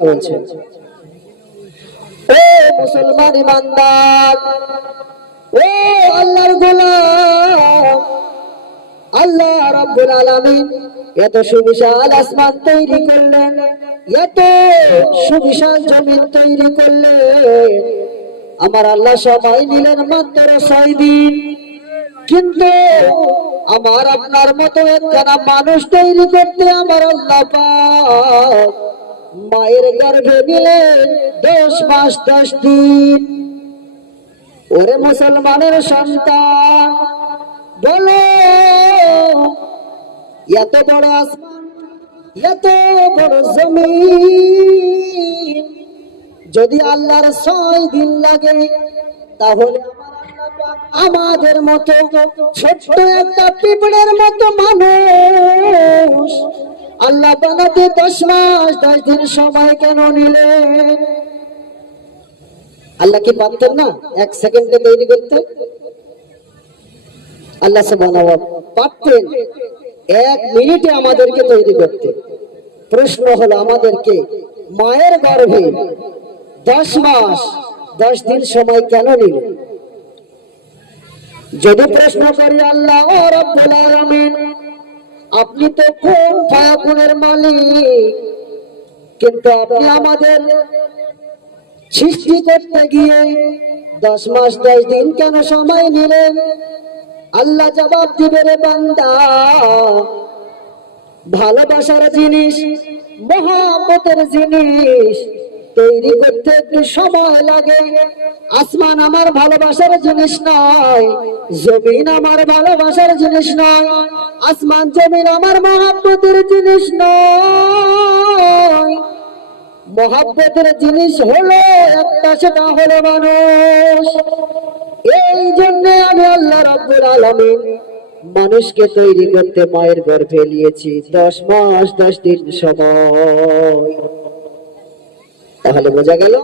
বলছে, ও মুসলমান ইমানদার, ও আল্লাহর গোলাম, আল্লাহ রাব্বুল আলামিন এত সুবিশাল আসমান তৈরি করলেন, এত সুবিশাল জমিন তৈরি করলেন। আমার আল্লাহ সবাই নিলেন মাত্র 6 দিন, কিন্তু আমার আপনার মতো একখানা মানুষ তৈরি করতে আমার আল্লাহ পাক মায়ের গর্ভে নিলেন 10 মাস 10 দিন। ওরে মুসলমানের সন্তান, বলো এত বড় আসমান, এত বড় জমিন যদি আল্লাহর 6 দিন লাগে, তাহলে আমাদের মতো ছোট্ট একটা পিঁপড়ের মতো মানুষ আল্লাহ বানাতে 10 মাস 10 দিন সময় কেন নিলেন? আল্লাহ কি পারতেন না 1 সেকেন্ডে তৈরি করতে? আল্লাহ সুবহানাহু ওয়া তাআলা পারতেন 1 মিনিটে আমাদেরকে তৈরি করতে। প্রশ্ন হলো আমাদেরকে মায়ের গর্ভে 10 মাস 10 দিন সময় কেন নিলেন? যদি প্রশ্ন করি আল্লাহ রাব্বুল আলামিন, আপনি তো কোন ফায়াকুনের মালিক, কিন্তু আপনি আমাদের সৃষ্টি করতে গিয়ে 10 মাস 10 দিন কেন সময় নিলেন? আল্লাহ জবাব দিবে, রে বান্দা, ভালোবাসার জিনিস, মহব্বতের জিনিস তৈরি করতে একটু সময় লাগে। আসমান আমার ভালোবাসার জিনিস নয়, জমিন আমার ভালোবাসার জিনিস নয়, আসমান জমিন আমার মহব্বতের জিনিস নয়। মহব্বতের জিনিস হলো একটা, সেটা হলো মানুষ। এই জন্য আমি আল্লাহ রাব্বুল আলামিন মানুষকে তৈরি করতে মায়ের গর্ভে নিয়েছি 10 মাস 10 দিন সময়। তাহলে বোঝা গেল